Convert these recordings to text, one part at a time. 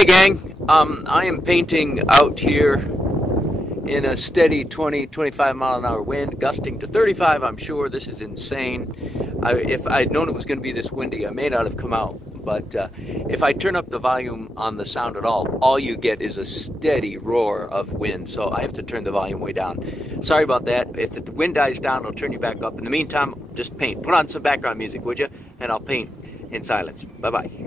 Hey gang, I am painting out here in a steady 20, 25 mile an hour wind, gusting to 35. I'm sure this is insane. If I'd known it was going to be this windy, I may not have come out. But if I turn up the volume on the sound at all you get is a steady roar of wind. So I have to turn the volume way down. Sorry about that. If the wind dies down, I'll turn you back up. In the meantime, just paint. Put on some background music, would you? And I'll paint in silence. Bye-bye.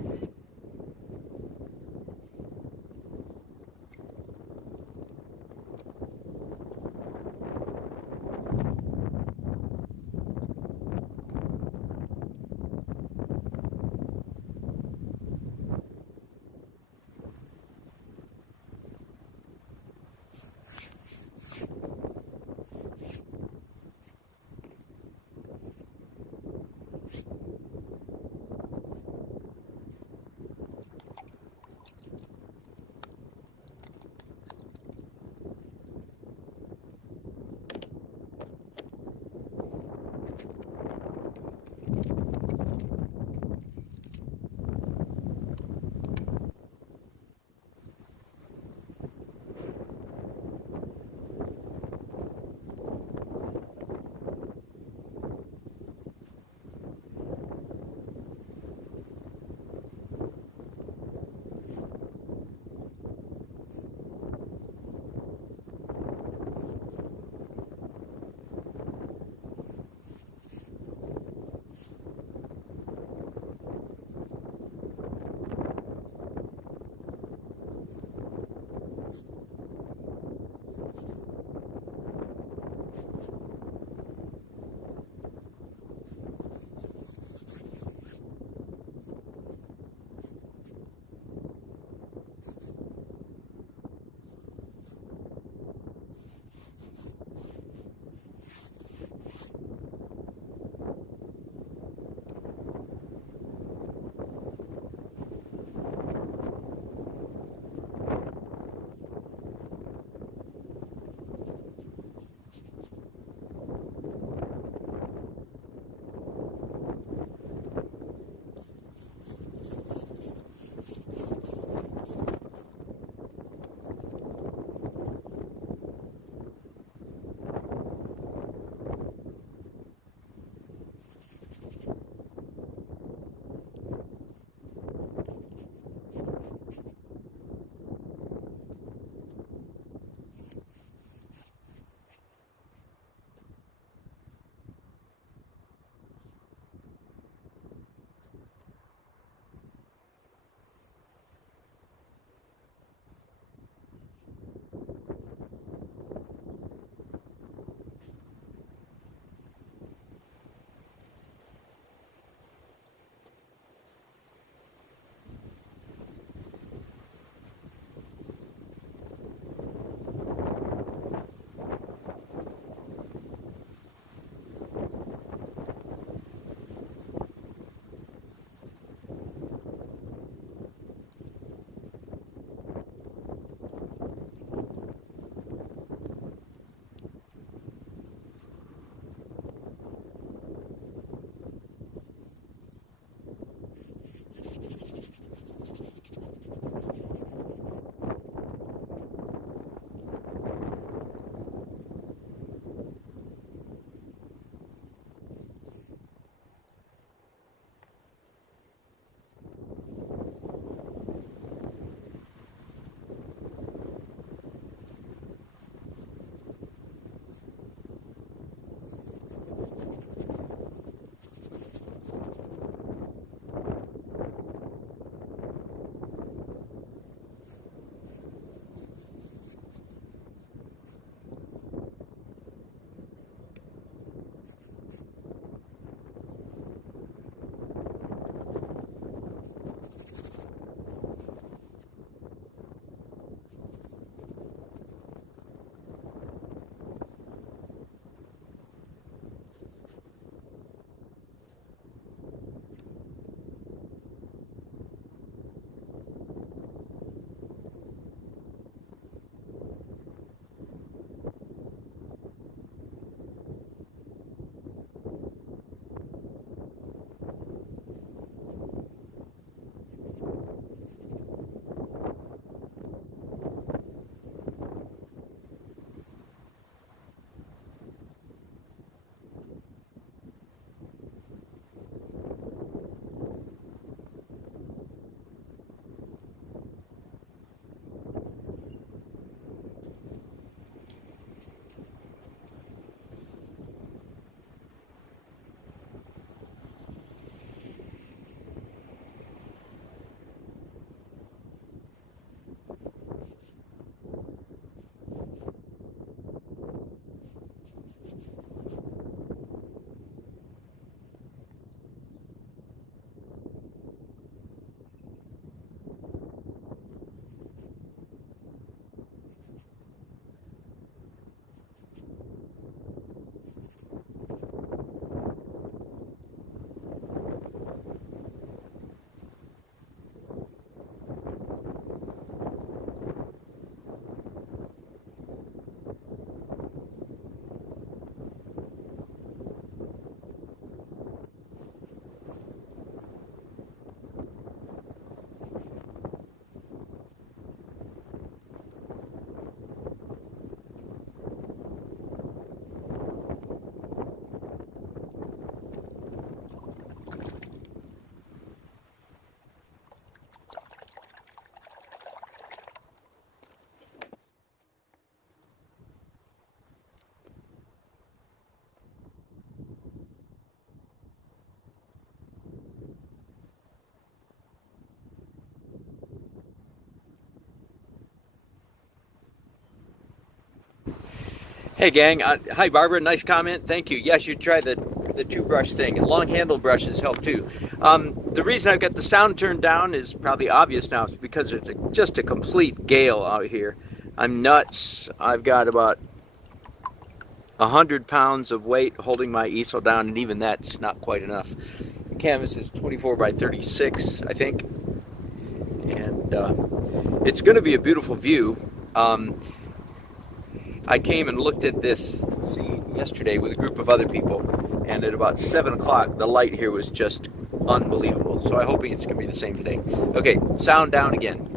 Hey gang, hi Barbara, nice comment, thank you. Yes, you try the two brush thing, and long handle brushes help too. The reason I've got the sound turned down is probably obvious now. It's because it's just a complete gale out here. I'm nuts. I've got about 100 pounds of weight holding my easel down, and even that's not quite enough. The canvas is 24 by 36, I think, and it's going to be a beautiful view. I came and looked at this scene yesterday with a group of other people, and at about 7 o'clock, the light here was just unbelievable. So I'm hoping it's going to be the same today. Okay, sound down again.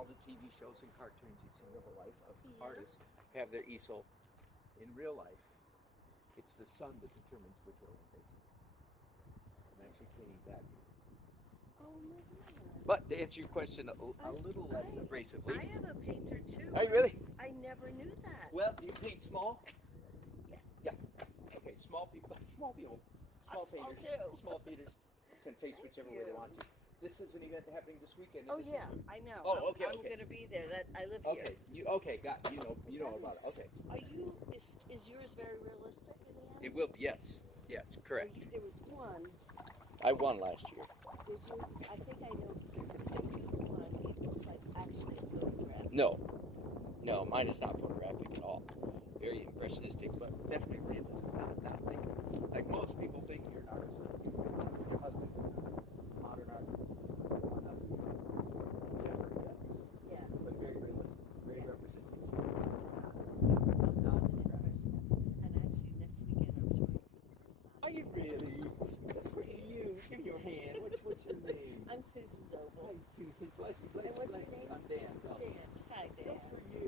all the TV shows and cartoons you've seen of a life of artists have their easel. In real life, it's the sun that determines which oil you're facing. I'm actually painting that. Oh my God. But to answer your question a little less abrasively. I have a painter too. Are you really? I never knew that. Well, you paint small? Yeah. Yeah. Okay, small painters, small painters can face whichever way they want to. This is an event happening this weekend. Oh yeah, I know. Oh, okay, I'm going to be there. I live here. Okay, got you know about it. Okay. Are you? Is yours very realistic in the end? It will be. Yes, correct. There was one. I won last year. Did you? I think I know. One. It looks like actually a photograph. No, mine is not photographic at all. Very impressionistic, but definitely realistic. Not like most people think you're an artist. Your husband, modern art. Yeah. But very realistic, very representative. And actually, next weekend I'm showing it for the first time. Are you really? Good for you. Give me your hand. What's your name? I'm Susan Zobel. Hi, Susan. Bless you. And what's your name? I'm Dan. Dan. Hi, Dan. Good for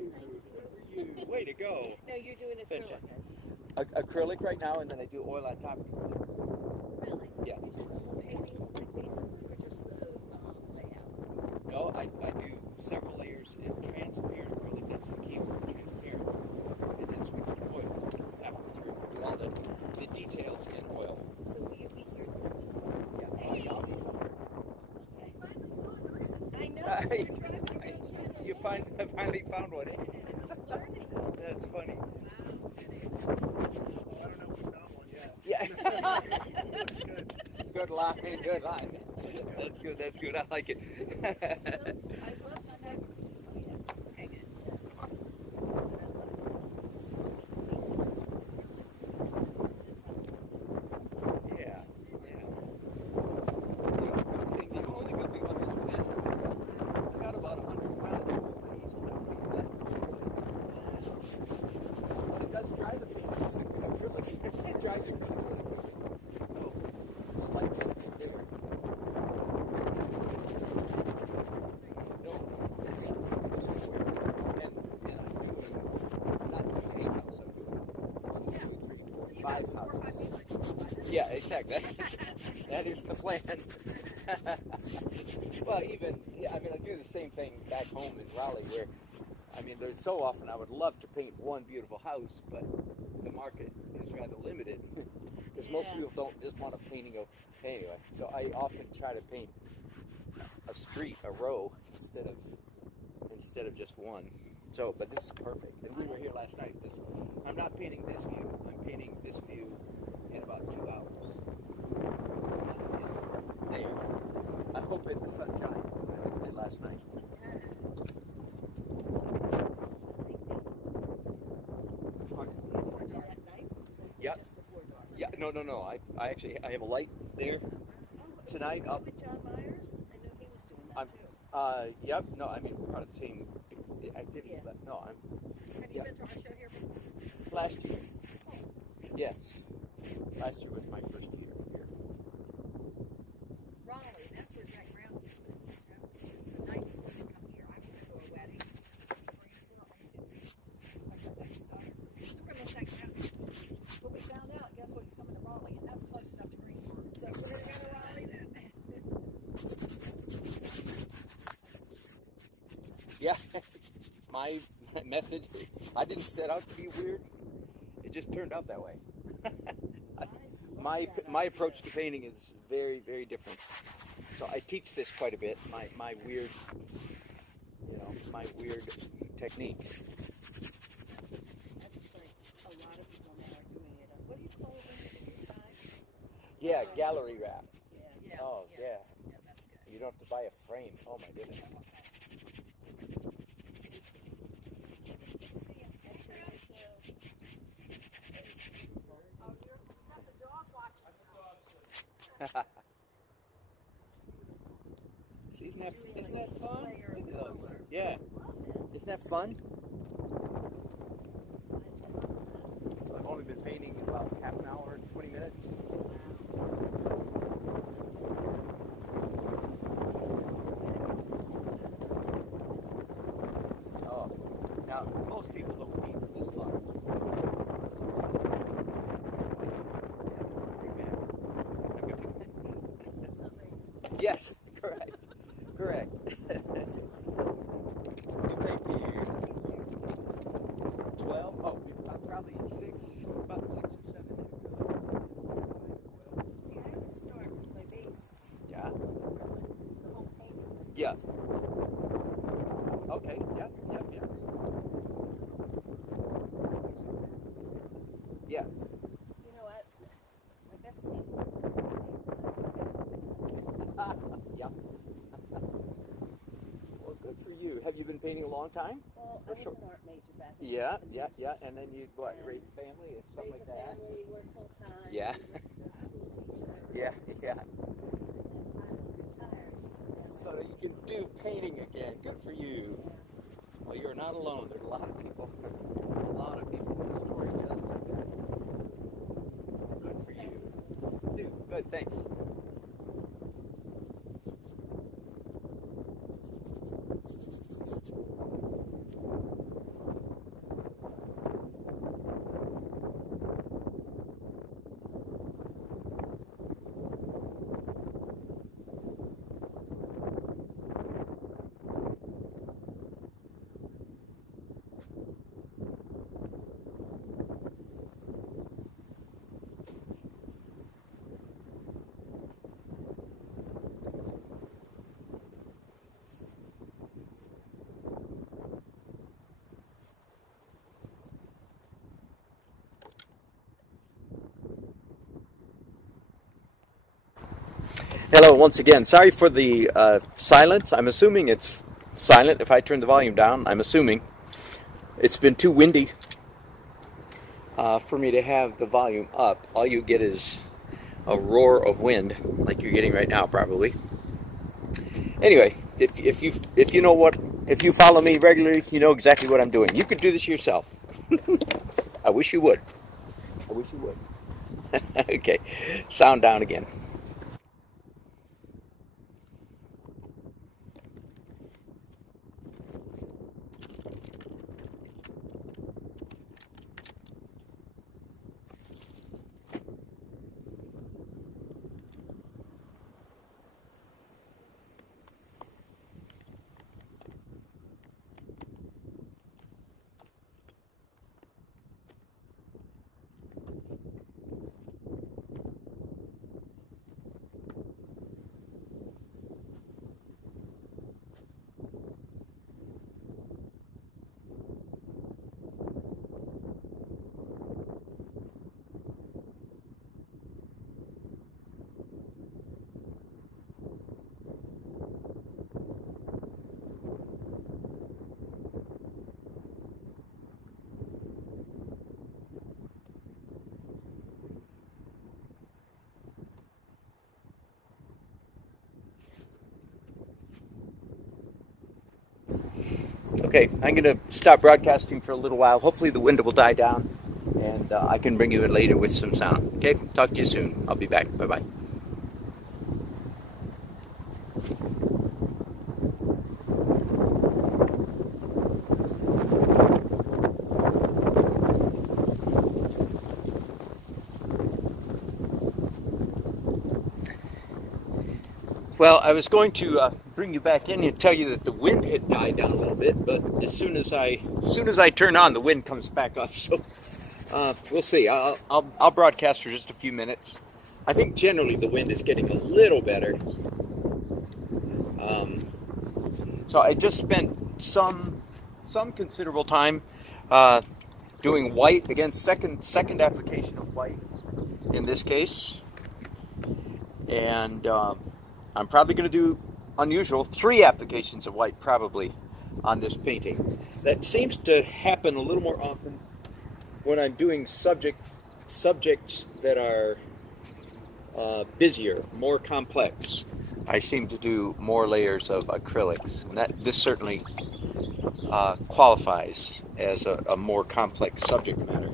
you. Way to go. No, you're doing acrylic. Acrylic right now, and then I do oil on top. Really? Yeah. You do the whole painting, like basically, or just the layout? No, I do several layers in transparent acrylic. That's the key word, transparent. And then switch to oil halfway through. Do all the details in oil. So will you be here tomorrow? Yeah. I'll be somewhere. Okay. I know. You finally found one. Learning. That's funny. I don't know if we found one yet. Yeah. That's good. Good line. Good line. That's good. I like it. I'd love to have. Oh yeah. Okay, good. Yeah. The only good thing about this pen, I got about 100 miles of my easel down here. It does dry the paint. It dries acrylics really quickly. So, slightly there. And I'm doing, not doing 8 houses, I'm doing 1, 2, 3, 4, 5 houses. Yeah, exactly. That is the plan. Well, I do the same thing back home in Raleigh where, there's so often I would love to paint one beautiful house, but the market is rather limited because most people don't just want a painting of, anyway. So I often try to paint a street, a row, instead of just one. So, but this is perfect. And we were here last night. I'm not painting this view. I'm painting this view in about 2 hours. The sun is there. I hope the sun shines. I did last night. Yeah. Yeah. No. I actually have a light there tonight. With John Myers, I know he was doing that too. Yep. No, we're part of the same activity. Yeah. But no, Have you been to our show here before? Last year. Yes. Last year was my first year here. Raleigh, that's where Jack Brown lives. The night before they come here, I went to a wedding. So we're going to St. Mountain. But we found out, guess what, he's coming to Raleigh, and that's close enough to Greensburg. So we're going to go to Raleigh then. Yeah, my method, I didn't set out to be weird. It just turned out that way. My approach to painting is very, very different. So I teach this quite a bit, my weird technique. That's like a lot of people now are doing it. What do you call it when you do your sides? Yeah, gallery wrap. Yeah. Oh, yeah. Yeah, that's good. You don't have to buy a frame. Oh, my goodness. See, isn't that fun? Look at those. Yeah. Isn't that fun? So I've only been painting about half an hour, 20 minutes. most people don't paint this far. Yes, correct. Correct. You think you're 12? Oh, probably 6, about 6 or 7. See, I just start with my base. Yeah. The whole painting. Yeah. Okay. Yeah. Yeah. Yeah. Yeah. You know what? My best paint. Yeah. Well, good for you. Have you been painting a long time? Well, I was an art major back in Yeah, the yeah, 70s. yeah. And then you what? Raise a family and stuff Raise like a that. family, work full time. Yeah. Was a school teacher. Yeah, yeah. And then finally retired. So you can do painting again. Good for you. Well, you're not alone. There's a lot of people. A lot of people in the story just like that. Good for you. Do good. Thanks. Hello once again. Sorry for the silence. I'm assuming it's silent if I turn the volume down. I'm assuming it's been too windy for me to have the volume up. All you get is a roar of wind, like you're getting right now, probably. Anyway, if you follow me regularly, you know exactly what I'm doing. You could do this yourself. I wish you would. I wish you would. Okay, sound down again. Okay, I'm going to stop broadcasting for a little while. Hopefully the wind will die down, and I can bring you in later with some sound. Okay, talk to you soon. I'll be back. Bye-bye. Well, I was going to bring you back in and tell you that the wind had died down a little bit, but as soon as I turn on, the wind comes back up. So we'll see. I'll broadcast for just a few minutes. I think generally the wind is getting a little better. So I just spent some considerable time doing white again. Second application of white in this case, and I'm probably going to do unusual 3 applications of white probably on this painting. That seems to happen a little more often when I'm doing subjects that are busier, more complex. I seem to do more layers of acrylics, and this certainly qualifies as a more complex subject matter.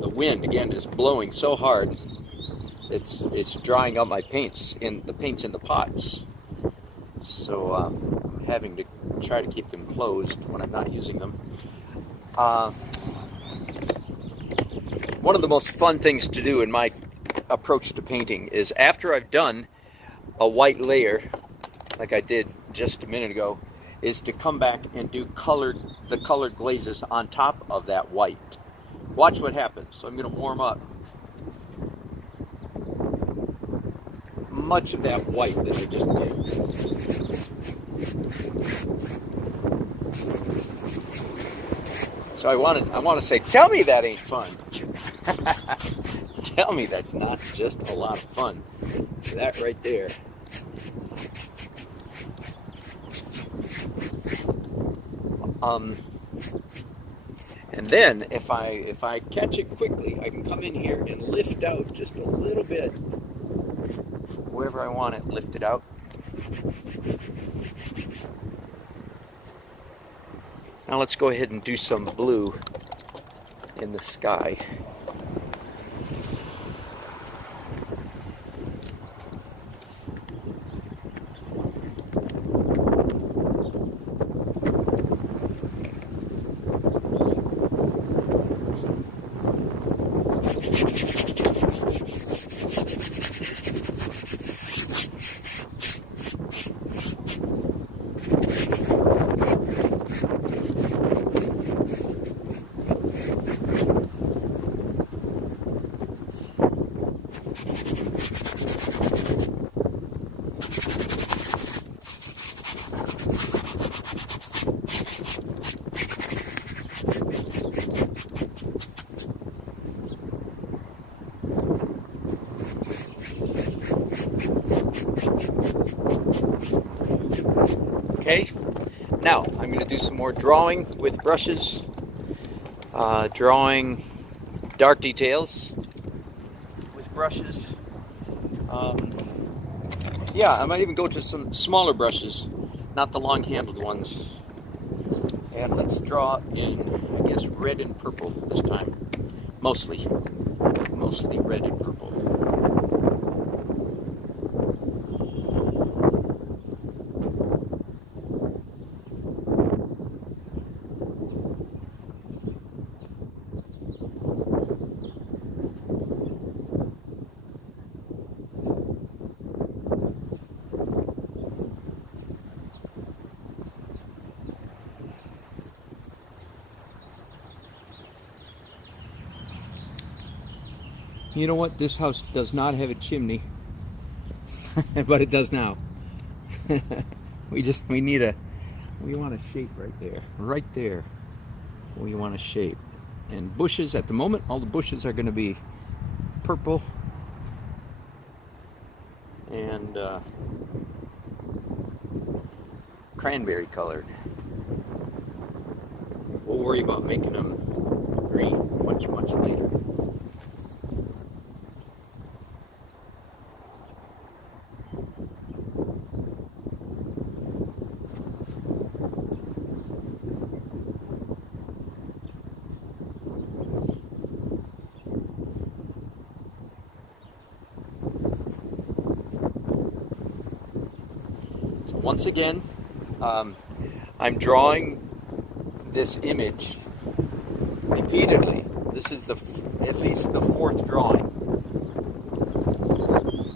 The wind again is blowing so hard. It's drying out my paints in the pots, so I'm having to try to keep them closed when I'm not using them. One of the most fun things to do in my approach to painting is after I've done a white layer, like I did just a minute ago, is to come back and do the colored glazes on top of that white. Watch what happens. So I'm going to warm up much of that white that I just did. So I want to say, tell me that ain't fun. Tell me that's not just a lot of fun. That right there. And then if I catch it quickly, I can come in here and lift out just a little bit wherever I want it lifted out. Now let's go ahead and do some blue in the sky. Okay, now I'm going to do some more drawing with brushes, drawing dark details with brushes. Yeah, I might even go to some smaller brushes, not the long-handled ones. And let's draw in, I guess, red and purple this time. Mostly red and purple. You know what? This house does not have a chimney, but it does now. we want a shape right there. We want a shape. And bushes, at the moment, all the bushes are going to be purple and cranberry colored. We'll worry about making them green much later. Once again, I'm drawing this image repeatedly. This is at least the fourth drawing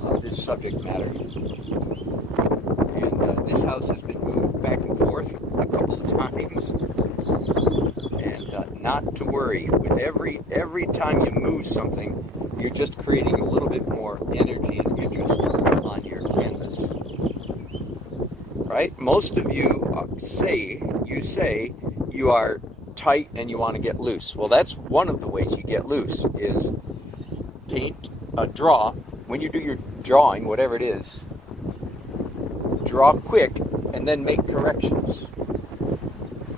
of this subject matter. And this house has been moved back and forth a couple of times. And not to worry, with every time you move something, you're just creating a little bit more energy and interest on your canvas. Right? Most of you say you are tight and you want to get loose. Well, that's one of the ways you get loose, is draw. When you do your drawing, whatever it is, draw quick and then make corrections.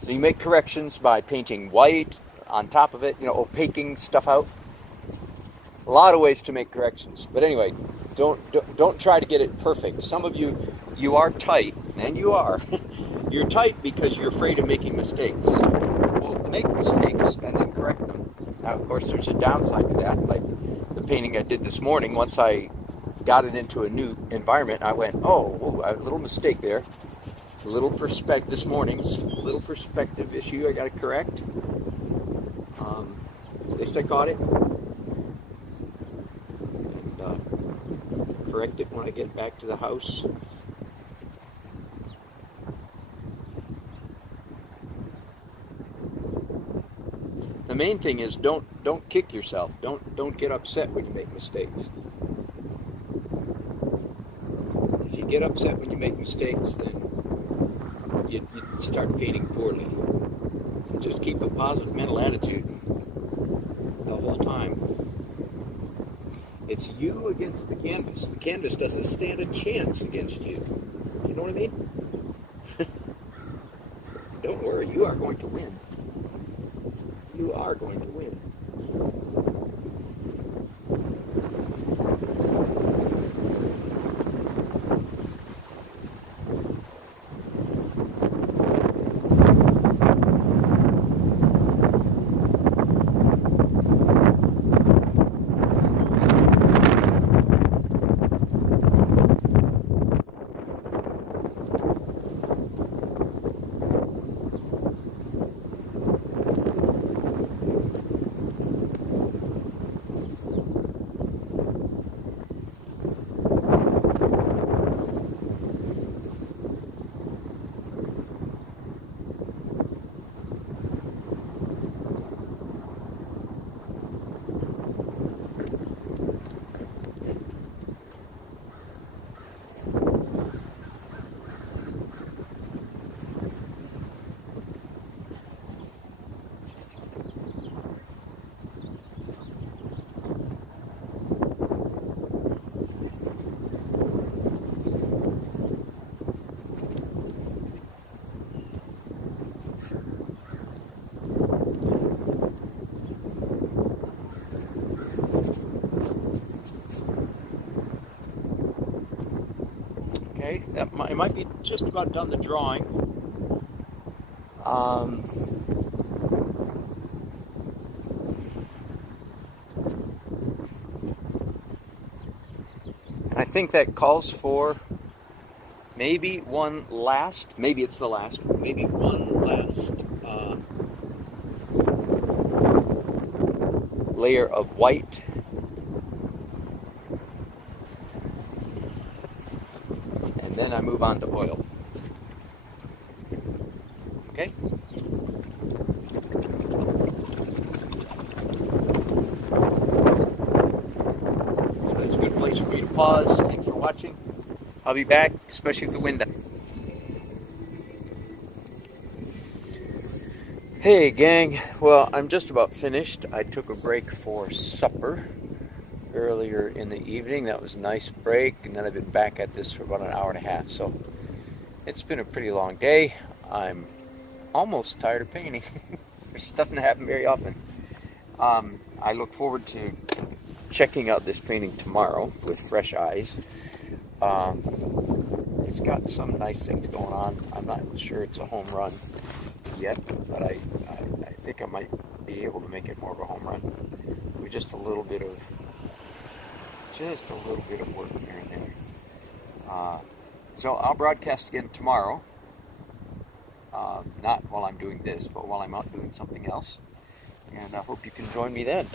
So you make corrections by painting white on top of it, opaquing stuff out. A lot of ways to make corrections. But anyway, don't try to get it perfect. Some of you are tight, and you are. You're tight because you're afraid of making mistakes. Well, make mistakes and then correct them. Now, of course, there's a downside to that. Like the painting I did this morning, once I got it into a new environment, I went, oh, a little mistake there. little perspective, this morning's little perspective issue I got to correct. At least I caught it. And correct it when I get back to the house. The main thing is don't kick yourself. Don't get upset when you make mistakes. If you get upset when you make mistakes, then you start painting poorly. So just keep a positive mental attitude the whole time. It's you against the canvas. The canvas doesn't stand a chance against you. You know what I mean? Don't worry, you are going to win. You are going to win. Okay, it might be just about done the drawing. I think that calls for maybe one last, maybe it's the last, maybe one last layer of white. And then I move on to oil. Okay? So that's a good place for me to pause. Thanks for watching. I'll be back, especially if the wind. Hey gang, well, I'm just about finished. I took a break for supper earlier in the evening. That was a nice break, and then I've been back at this for about an hour and a half. So it's been a pretty long day. I'm almost tired of painting. This doesn't happen very often. I look forward to checking out this painting tomorrow with fresh eyes. It's got some nice things going on. I'm not sure it's a home run yet, but I think I might be able to make it more of a home run with just a little bit of work here and there. So I'll broadcast again tomorrow. Not while I'm doing this, but while I'm out doing something else. And I hope you can join me then.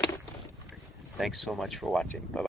Thanks so much for watching. Bye-bye.